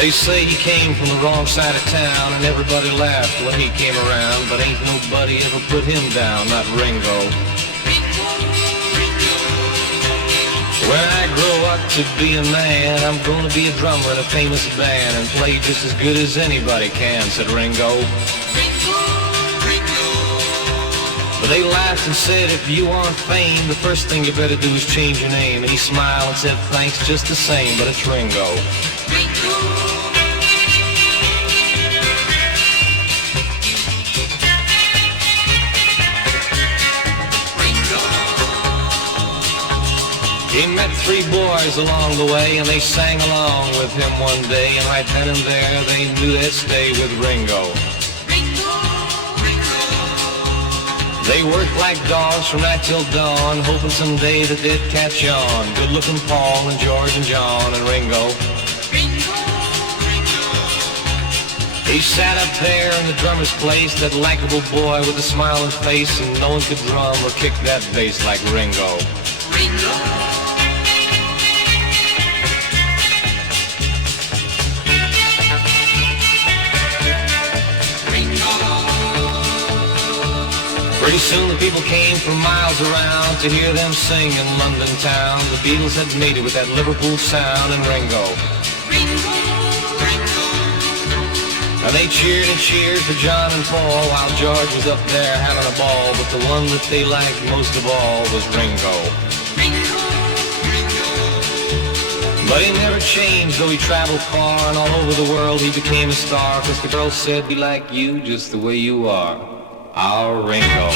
They say he came from the wrong side of town, and everybody laughed when he came around, but ain't nobody ever put him down, not Ringo. When I grow up to be a man, I'm gonna be a drummer in a famous band and play just as good as anybody can, said Ringo. But they laughed and said, if you want fame, the first thing you better do is change your name. And he smiled and said, thanks just the same, but it's Ringo. He met three boys along the way, and they sang along with him one day, and right then and there they knew they'd stay with Ringo. They worked like dogs from night till dawn, hoping someday that they'd catch on. Good-looking Paul and George and John and Ringo. He sat up there in the drummer's place, that likable boy with a smiling face, and no one could drum or kick that bass like Ringo. Pretty soon the people came from miles around to hear them sing in London town. The Beatles had made it with that Liverpool sound and Ringo. And they cheered and cheered for John and Paul while George was up there having a ball. But the one that they liked most of all was Ringo. But he never changed, though he traveled far, and all over the world he became a star. 'Cause the girls said, we like you just the way you are, our Ringo.